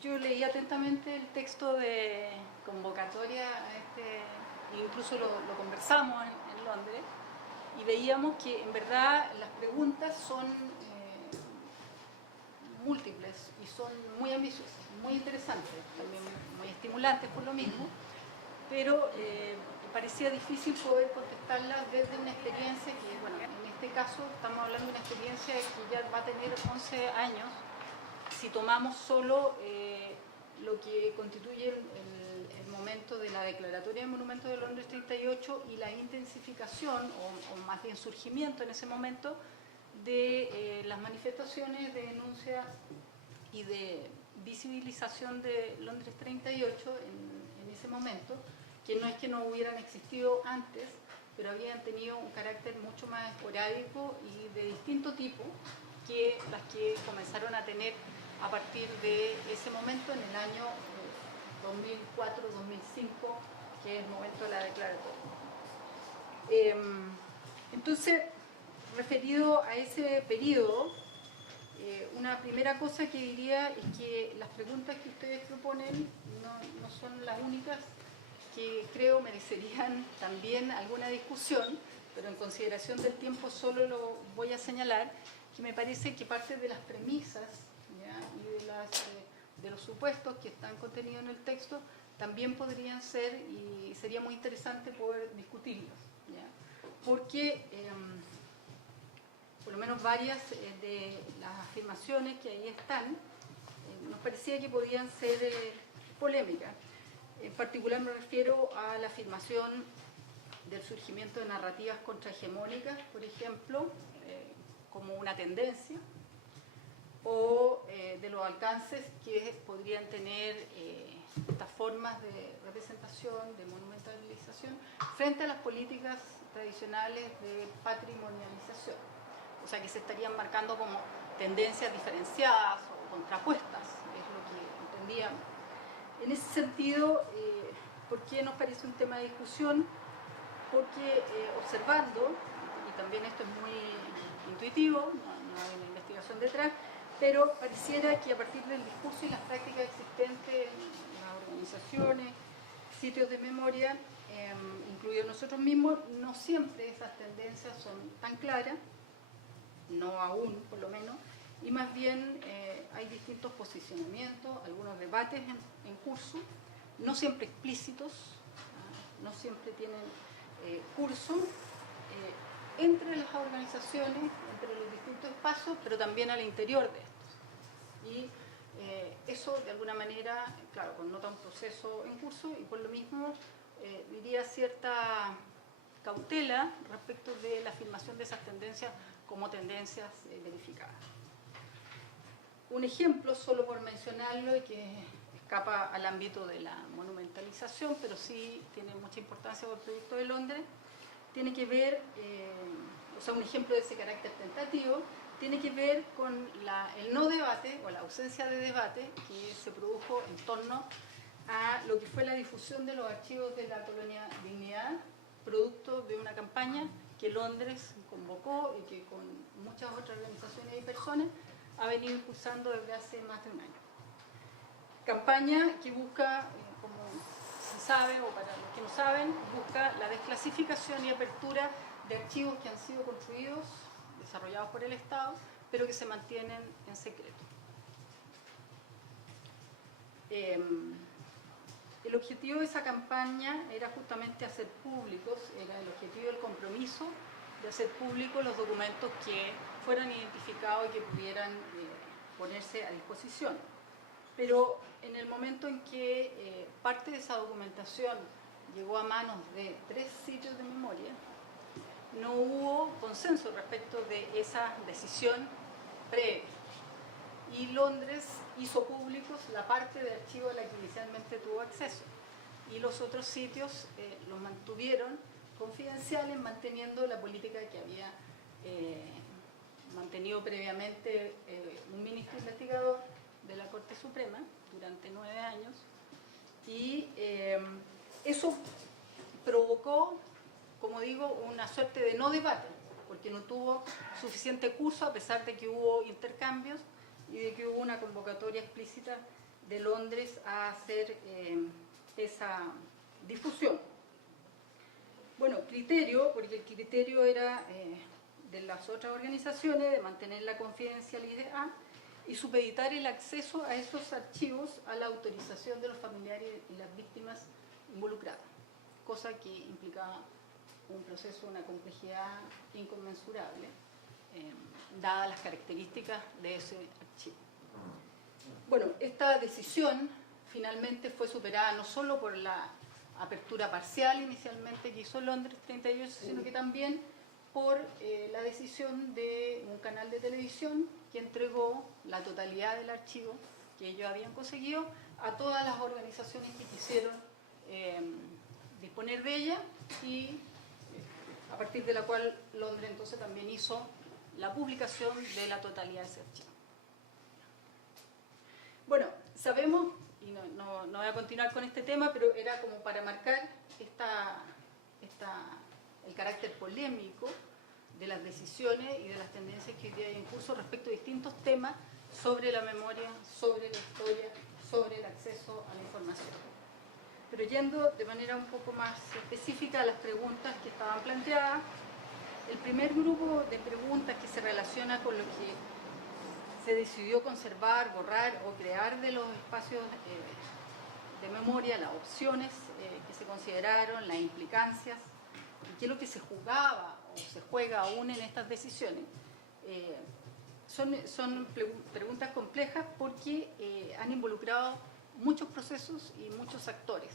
Yo leí atentamente el texto de convocatoria a incluso lo conversamos en Londres, y veíamos que en verdad las preguntas son múltiples y son muy ambiciosas, muy interesantes, también muy estimulantes por lo mismo, pero parecía difícil poder contestarlas desde una experiencia que, bueno, en este caso estamos hablando de una experiencia que ya va a tener 11 años. Si tomamos solo lo que constituye el momento de la declaratoria de Monumento de Londres 38 y la intensificación, o más bien surgimiento en ese momento, de las manifestaciones de denuncia y de visibilización de Londres 38 en ese momento, que no es que no hubieran existido antes, pero habían tenido un carácter mucho más esporádico y de distinto tipo que las que comenzaron a tener a partir de ese momento en el año 2004-2005, que es el momento de la declaratoria. Entonces, referido a ese periodo, una primera cosa que diría es que las preguntas que ustedes proponen no son las únicas que creo merecerían también alguna discusión, pero en consideración del tiempo solo lo voy a señalar, que me parece que parte de las premisas, ¿ya?, y de los supuestos que están contenidos en el texto también podrían ser, y sería muy interesante poder discutirlos, ¿ya?, porque por lo menos varias de las afirmaciones que ahí están nos parecía que podían ser polémicas. En particular me refiero a la afirmación del surgimiento de narrativas contrahegemónicas, por ejemplo, como una tendencia, o de los alcances que podrían tener estas formas de representación, de monumentalización, frente a las políticas tradicionales de patrimonialización. O sea, que se estarían marcando como tendencias diferenciadas o contrapuestas, es lo que entendíamos. En ese sentido, ¿por qué nos parece un tema de discusión? Porque observando, y también esto es muy intuitivo, no hay una investigación detrás, pero pareciera que a partir del discurso y las prácticas existentes en las organizaciones, sitios de memoria, incluidos nosotros mismos, no siempre esas tendencias son tan claras, no aún por lo menos, y más bien hay distintos posicionamientos, algunos debates en curso, no siempre explícitos, no siempre tienen curso, entre las organizaciones, entre los distintos espacios, pero también al interior de estos. Y eso de alguna manera, claro, connota un proceso en curso y por lo mismo diría cierta cautela respecto de la afirmación de esas tendencias como tendencias verificadas. Un ejemplo, solo por mencionarlo, y que escapa al ámbito de la monumentalización, pero sí tiene mucha importancia por el proyecto de Londres, tiene que ver, o sea, un ejemplo de ese carácter tentativo, tiene que ver con el no debate o la ausencia de debate que se produjo en torno a lo que fue la difusión de los archivos de la colonia Dignidad, producto de una campaña que Londres convocó y que con muchas otras organizaciones y personas ha venido impulsando desde hace más de un año. Campaña que busca, como se sabe, o para los que no saben, busca la desclasificación y apertura de archivos que han sido construidos, desarrollados por el Estado, pero que se mantienen en secreto. El objetivo de esa campaña era justamente hacer públicos, era el objetivo del compromiso de hacer públicos los documentos que fueran identificados y que pudieran ponerse a disposición. Pero en el momento en que parte de esa documentación llegó a manos de 3 sitios de memoria, no hubo consenso respecto de esa decisión previa. Y Londres hizo públicos la parte de archivo a la que inicialmente tuvo acceso. Y los otros sitios los mantuvieron confidenciales, manteniendo la política que había mantenido previamente un ministro investigador de la Corte Suprema durante 9 años. Y eso provocó, como digo, una suerte de no debate, porque no tuvo suficiente curso a pesar de que hubo intercambios y de que hubo una convocatoria explícita de Londres a hacer esa difusión. Bueno, criterio, porque el criterio era de las otras organizaciones de mantener la confidencialidad y supeditar el acceso a esos archivos a la autorización de los familiares y las víctimas involucradas, cosa que implicaba un proceso, una complejidad inconmensurable, dadas las características de ese archivo. Bueno, esta decisión finalmente fue superada no solo por la apertura parcial inicialmente que hizo Londres 38, sino que también por la decisión de un canal de televisión que entregó la totalidad del archivo que ellos habían conseguido a todas las organizaciones que quisieron disponer de ella, y a partir de la cual Londres entonces también hizo la publicación de la totalidad de ese archivo. Bueno, sabemos, y no voy a continuar con este tema, pero era como para marcar el carácter polémico de las decisiones y de las tendencias que hoy día hay en curso respecto a distintos temas sobre la memoria, sobre la historia, sobre el acceso a la información. Pero yendo de manera un poco más específica a las preguntas que estaban planteadas, el primer grupo de preguntas que se relaciona con lo que se decidió conservar, borrar o crear de los espacios de memoria, las opciones que se consideraron, las implicancias, y qué es lo que se jugaba o se juega aún en estas decisiones. Son preguntas complejas porque han involucrado muchos procesos y muchos actores.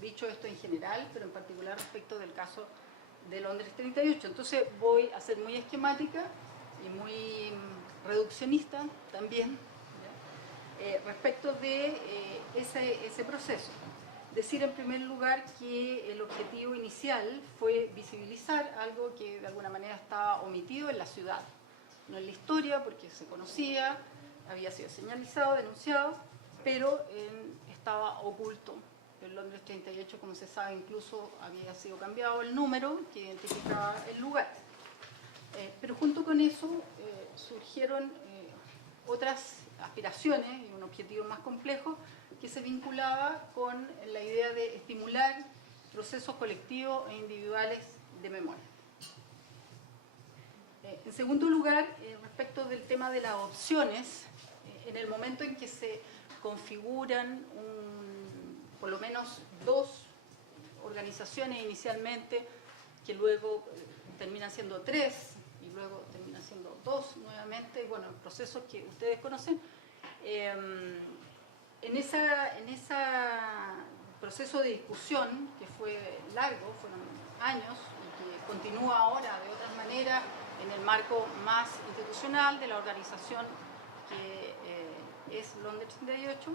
Dicho esto en general, pero en particular respecto del caso de Londres 38. Entonces voy a ser muy esquemática y muy reduccionista también, respecto de ese proceso. Decir en primer lugar que el objetivo inicial fue visibilizar algo que de alguna manera estaba omitido en la ciudad, no en la historia, porque se conocía, había sido señalizado, denunciado, pero estaba oculto. En Londres 38, como se sabe, incluso había sido cambiado el número que identificaba el lugar. Pero junto con eso surgieron otras aspiraciones y un objetivo más complejo que se vinculaba con la idea de estimular procesos colectivos e individuales de memoria. En segundo lugar, respecto del tema de las opciones, en el momento en que se configuran por lo menos dos organizaciones inicialmente, que luego terminan siendo tres y luego terminan siendo dos nuevamente, bueno, procesos que ustedes conocen, en ese proceso de discusión, que fue largo, fueron años, y que continúa ahora de otra manera en el marco más institucional de la organización que es Londres 38,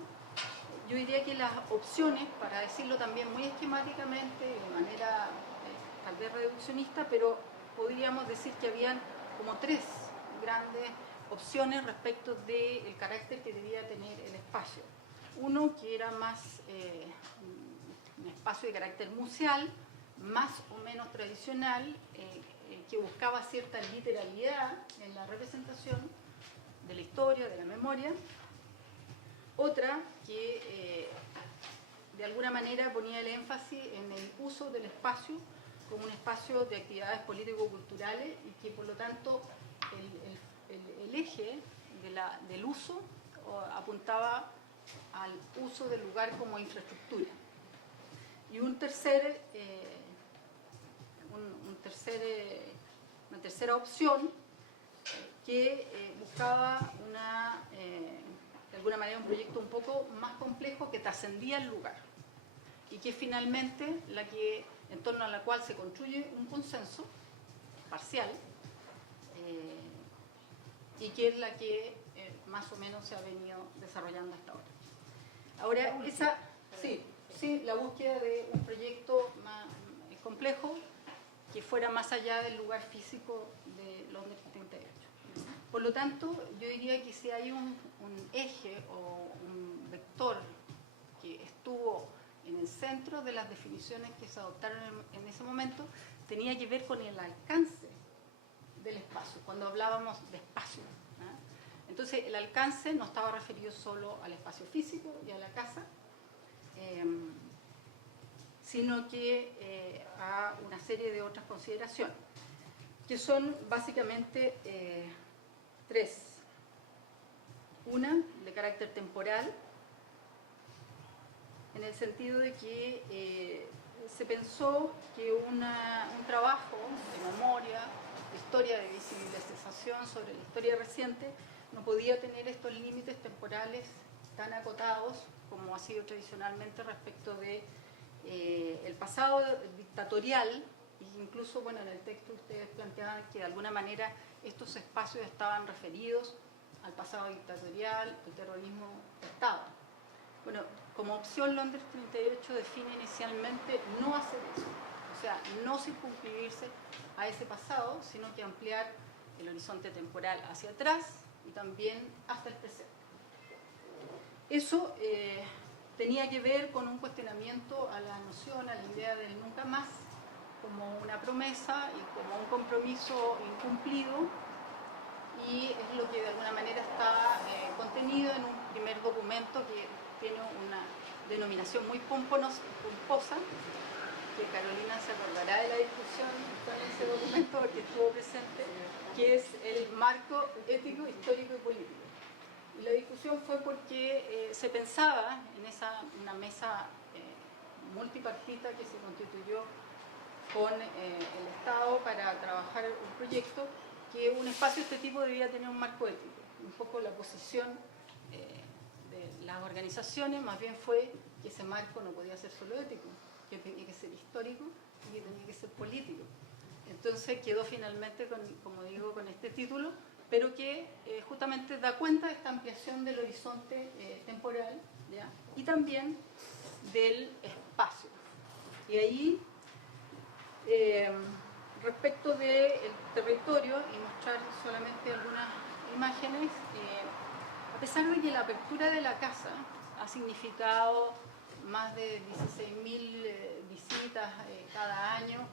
yo diría que las opciones, para decirlo también muy esquemáticamente, de manera tal vez reduccionista, pero podríamos decir que habían como tres grandes opciones respecto del carácter que debía tener el espacio. Uno que era más un espacio de carácter museal, más o menos tradicional, que buscaba cierta literalidad en la representación de la historia, de la memoria. Otra que de alguna manera ponía el énfasis en el uso del espacio como un espacio de actividades político-culturales y que por lo tanto el eje del uso apuntaba al uso del lugar como infraestructura. Y una tercera opción que buscaba de alguna manera un proyecto un poco más complejo que trascendía el lugar y que finalmente en torno a la cual se construye un consenso parcial y que es la que más o menos se ha venido desarrollando hasta ahora. Ahora, la búsqueda de un proyecto más complejo que fuera más allá del lugar físico de Londres 38. Por lo tanto, yo diría que si hay un eje o un vector que estuvo en el centro de las definiciones que se adoptaron en ese momento, tenía que ver con el alcance del espacio, cuando hablábamos de espacio, ¿eh? Entonces el alcance no estaba referido solo al espacio físico y a la casa, sino que a una serie de otras consideraciones, que son básicamente tres. Una, de carácter temporal, en el sentido de que se pensó que un trabajo de memoria, de historia, de visibilización sobre la historia reciente, no podía tener estos límites temporales tan acotados como ha sido tradicionalmente respecto de el pasado dictatorial. Incluso, bueno, en el texto ustedes planteaban que de alguna manera estos espacios estaban referidos al pasado dictatorial, el terrorismo de Estado. Bueno, como opción Londres 38 define inicialmente no hacer eso, o sea, no circunscribirse a ese pasado, sino que ampliar el horizonte temporal hacia atrás y también hasta el presente. Eso tenía que ver con un cuestionamiento a la noción, a la idea del nunca más, como una promesa y como un compromiso incumplido, y es lo que de alguna manera está contenido en un primer documento que tiene una denominación muy pomposa, que Carolina se acordará de la discusión con ese documento porque estuvo presente, que es el marco ético, histórico y político. Y la discusión fue porque se pensaba en una mesa multipartita que se constituyó con el Estado para trabajar un proyecto, que un espacio de este tipo debía tener un marco ético. Un poco la posición de las organizaciones más bien fue que ese marco no podía ser solo ético, que tenía que ser histórico y que tenía que ser político. Entonces quedó finalmente, como digo, con este título, pero que justamente da cuenta de esta ampliación del horizonte temporal, ¿ya? Y también del espacio. Y ahí, respecto del territorio, y mostrar solamente algunas imágenes, a pesar de que la apertura de la casa ha significado más de 16.000 visitas cada año,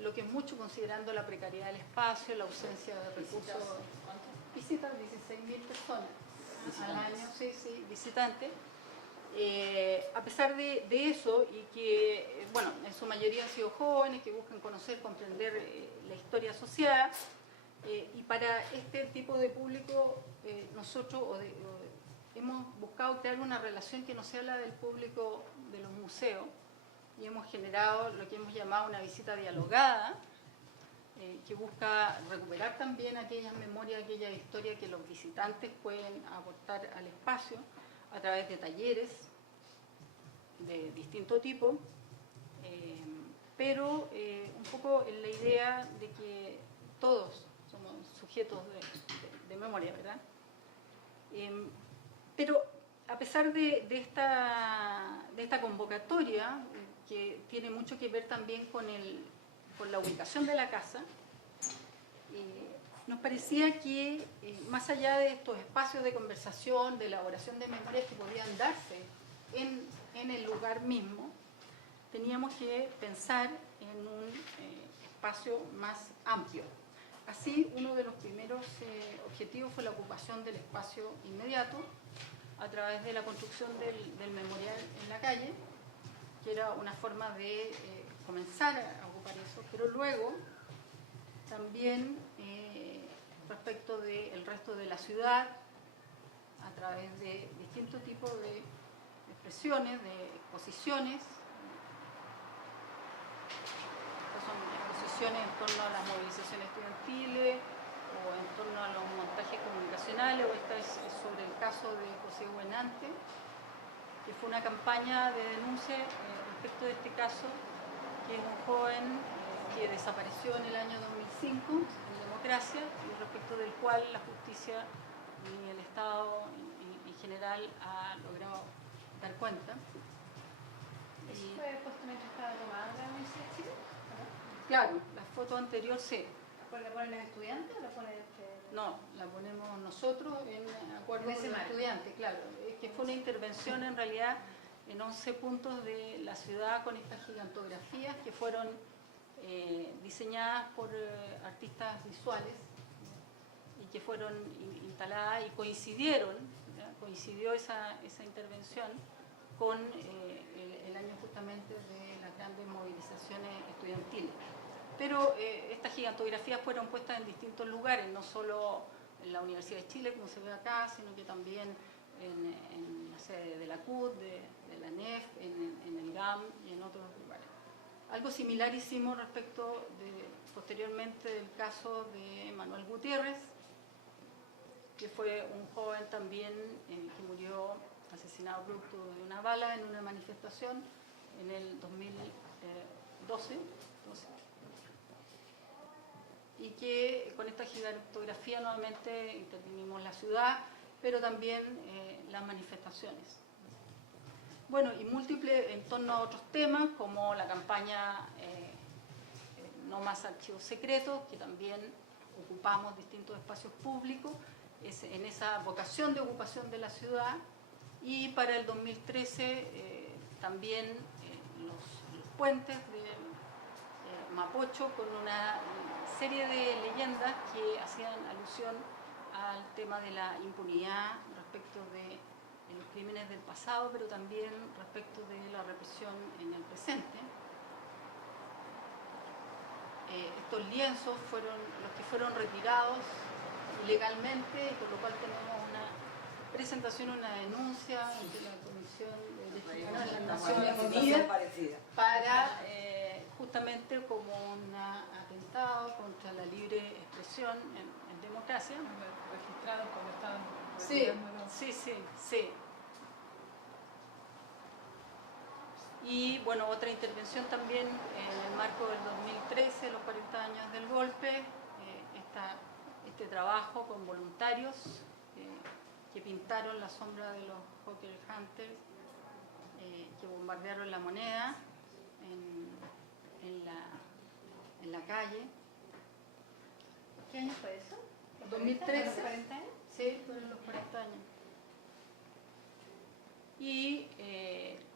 lo que es mucho considerando la precariedad del espacio, la ausencia de recursos. Visitas 16.000 personas al año, sí, visitantes. A pesar de eso, y que, bueno, en su mayoría han sido jóvenes que buscan conocer, comprender la historia asociada, y para este tipo de público nosotros hemos buscado crear una relación que no sea la del público de los museos, y hemos generado lo que hemos llamado una visita dialogada, que busca recuperar también aquellas memorias, aquella historia que los visitantes pueden aportar al espacio a través de talleres de distinto tipo, pero un poco en la idea de que todos somos sujetos de memoria, ¿verdad? Pero a pesar de esta convocatoria, que tiene mucho que ver también con la ubicación de la casa, nos parecía que más allá de estos espacios de conversación, de elaboración de memorias que podían darse en el lugar mismo, teníamos que pensar en un espacio más amplio. Así, uno de los primeros objetivos fue la ocupación del espacio inmediato a través de la construcción del memorial en la calle, que era una forma de comenzar a ocupar eso, pero luego también respecto del resto de la ciudad, a través de distintos tipos de expresiones, de exposiciones. Estas son exposiciones en torno a las movilizaciones estudiantiles o en torno a los montajes comunicacionales, o esta es sobre el caso de José Buenante, que fue una campaña de denuncia respecto de este caso, que es un joven que desapareció en el año 2005 en democracia, y respecto del cual la justicia y el Estado en general ha logrado dar cuenta. ¿Eso fue puesto mientras estaba tomada la Universidad de Chile? Claro, la foto anterior sí. ¿La ponen los estudiantes o la ponen No, la ponemos nosotros en acuerdo con los estudiantes, claro. Es que fue una intervención en realidad en 11 puntos de la ciudad con estas gigantografías que fueron diseñadas por artistas visuales, y que fueron instaladas y coincidió esa intervención con el año justamente de las grandes movilizaciones estudiantiles. Pero estas gigantografías fueron puestas en distintos lugares, no solo en la Universidad de Chile, como se ve acá, sino que también en la sede de la CUT, de la NEF, en el GAM y en otros lugares. Algo similar hicimos posteriormente del caso de Manuel Gutiérrez, que fue un joven también que murió asesinado producto de una bala en una manifestación en el 2012. Y que con esta gigantografía nuevamente intervinimos la ciudad, pero también las manifestaciones. Bueno, y múltiples en torno a otros temas, como la campaña No Más Archivos Secretos, que también ocupamos distintos espacios públicos, en esa vocación de ocupación de la ciudad. Y para el 2013 también los puentes de Mapocho, con una serie de leyendas que hacían alusión al tema de la impunidad respecto de los crímenes del pasado, pero también respecto de la represión en el presente. Estos lienzos fueron los que fueron retirados ilegalmente, por lo cual tenemos una presentación, una denuncia ante la Comisión de Derechos Humanos de las Naciones Unidas para justamente como un atentado contra la libre expresión en democracia. Registrados cuando estaban... Sí. Y bueno, otra intervención también en el marco del 2013, los 40 años del golpe, este trabajo con voluntarios que pintaron la sombra de los Hawker Hunters que bombardearon la Moneda en la calle. ¿Qué año fue eso? 2013. ¿40 años? Sí, fueron los 40 años. Y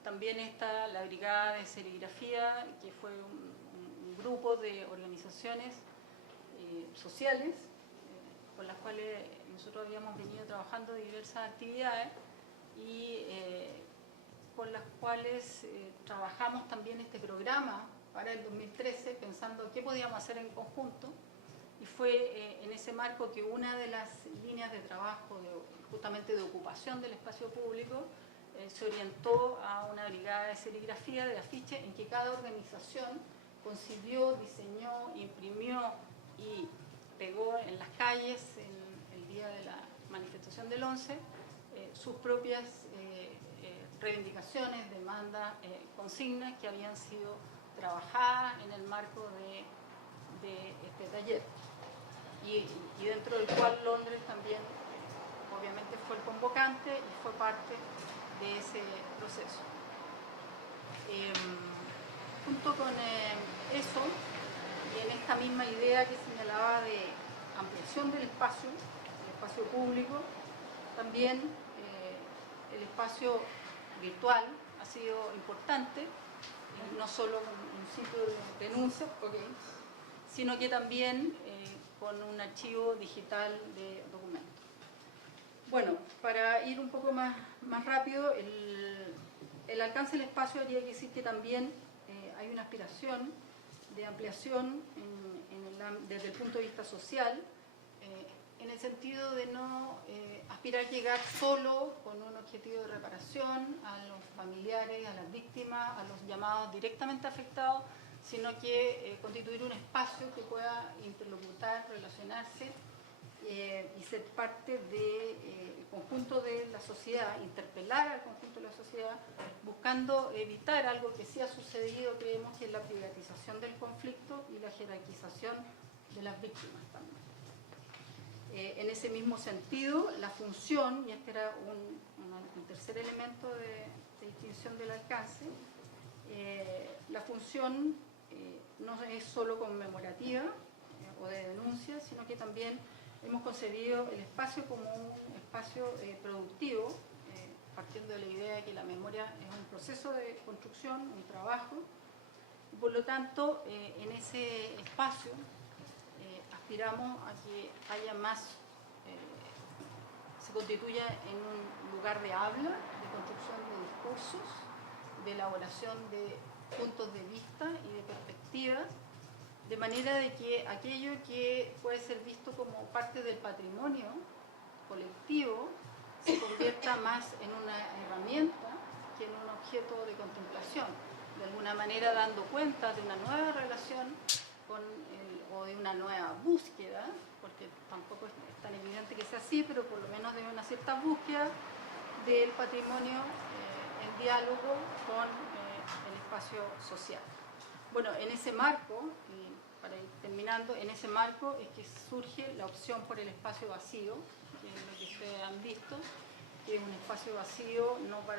también está la Brigada de Serigrafía, que fue un grupo de organizaciones sociales con las cuales nosotros habíamos venido trabajando diversas actividades y con las cuales trabajamos también este programa para el 2013, pensando qué podíamos hacer en conjunto. Y fue en ese marco que una de las líneas de trabajo justamente de ocupación del espacio público se orientó a una brigada de serigrafía de afiches en que cada organización concibió, diseñó, imprimió y pegó en las calles en el día de la manifestación del 11 sus propias reivindicaciones, demandas, consignas que habían sido trabajadas en el marco de este taller. Y dentro del cual Londres también obviamente fue el convocante y fue parte de ese proceso. Junto con eso, y en esta misma idea que señalaba de ampliación del espacio público, también el espacio virtual ha sido importante, no solo con un sitio de denuncia, sino que también con un archivo digital de documentos. Bueno, para ir un poco más rápido, el alcance del espacio haría que decir que también hay una aspiración de ampliación desde el punto de vista social, en el sentido de no aspirar a llegar solo con un objetivo de reparación a los familiares, a las víctimas, a los llamados directamente afectados, sino que constituir un espacio que pueda interlocutar, relacionarse y ser parte del conjunto de la sociedad, interpelar al conjunto de la sociedad, buscando evitar algo que sí ha sucedido, creemos, que es la privatización del conflicto y la jerarquización de las víctimas también. En ese mismo sentido, la función, y este era un tercer elemento de distinción del alcance, la función no es solo conmemorativa o de denuncia, sino que también hemos concebido el espacio como un espacio productivo, partiendo de la idea de que la memoria es un proceso de construcción, un trabajo, y por lo tanto en ese espacio aspiramos a que haya más se constituya en un lugar de habla, de construcción de discursos, de elaboración de puntos de vista y de perspectivas, de manera de que aquello que puede ser visto como parte del patrimonio colectivo se convierta más en una herramienta que en un objeto de contemplación, de alguna manera dando cuenta de una nueva relación o de una nueva búsqueda, porque tampoco es tan evidente que sea así, pero por lo menos de una cierta búsqueda del patrimonio en diálogo con el espacio social. Bueno, en ese marco, y para ir terminando, en ese marco es que surge la opción por el espacio vacío, que es lo que ustedes han visto, que es un espacio vacío no por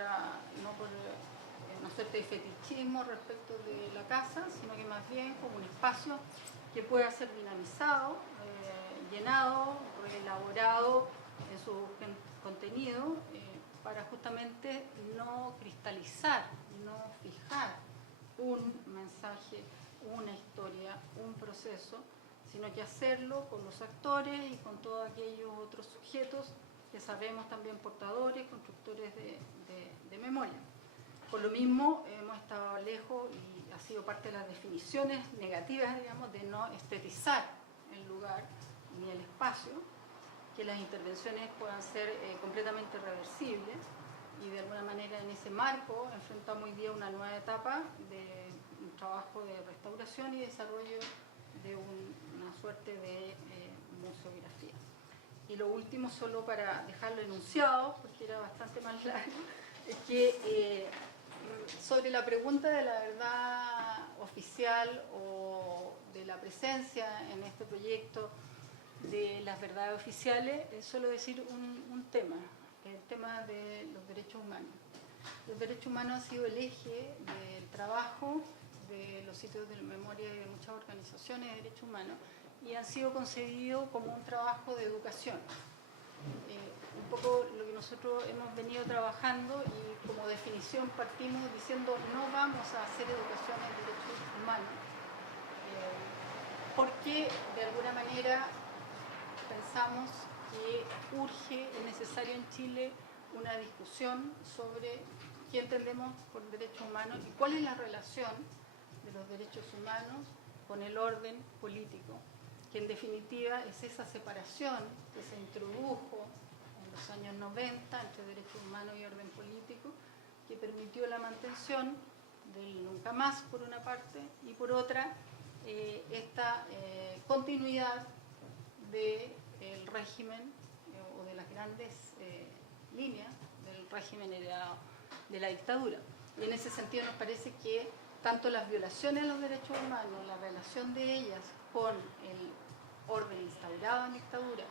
una suerte de fetichismo respecto de la casa, sino que más bien como un espacio que pueda ser dinamizado, llenado, reelaborado en su contenido, para justamente no cristalizar, no fijar un mensaje, una historia, un proceso, sino que hacerlo con los actores y con todos aquellos otros sujetos que sabemos también portadores, constructores de memoria. Por lo mismo hemos estado lejos y ha sido parte de las definiciones negativas, digamos, de no estetizar el lugar ni el espacio, que las intervenciones puedan ser completamente reversibles, y de alguna manera en ese marco enfrentamos hoy día una nueva etapa de un trabajo de restauración y desarrollo de una suerte de museografía. Y lo último, solo para dejarlo enunciado, porque era bastante más largo, es que sobre la pregunta de la verdad oficial o de la presencia en este proyecto de las verdades oficiales, solo decir un tema, el tema de los derechos humanos. Los derechos humanos han sido el eje del trabajo de los sitios de memoria y de muchas organizaciones de derechos humanos, y han sido concebidos como un trabajo de educación. Un poco lo que nosotros hemos venido trabajando, y como definición partimos diciendo no vamos a hacer educación en derechos humanos, porque de alguna manera pensamos que urge, es necesario en Chile una discusión sobre qué entendemos por derechos humanos y cuál es la relación de los derechos humanos con el orden político, que en definitiva es esa separación que se introdujo en los años 90 entre derechos humanos y orden político, que permitió la mantención del nunca más por una parte, y por otra esta continuidad del régimen o de las grandes líneas del régimen heredado de la dictadura. Y en ese sentido nos parece que tanto las violaciones de los derechos humanos, la relación de ellas con el orden instaurado en dictadura,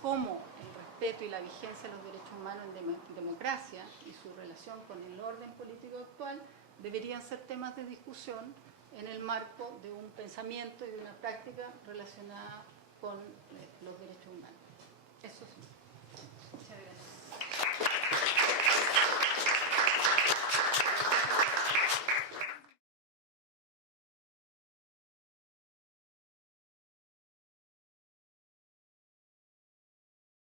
como el respeto y la vigencia de los derechos humanos en democracia y su relación con el orden político actual, deberían ser temas de discusión en el marco de un pensamiento y de una práctica relacionada con los derechos humanos. Eso sí.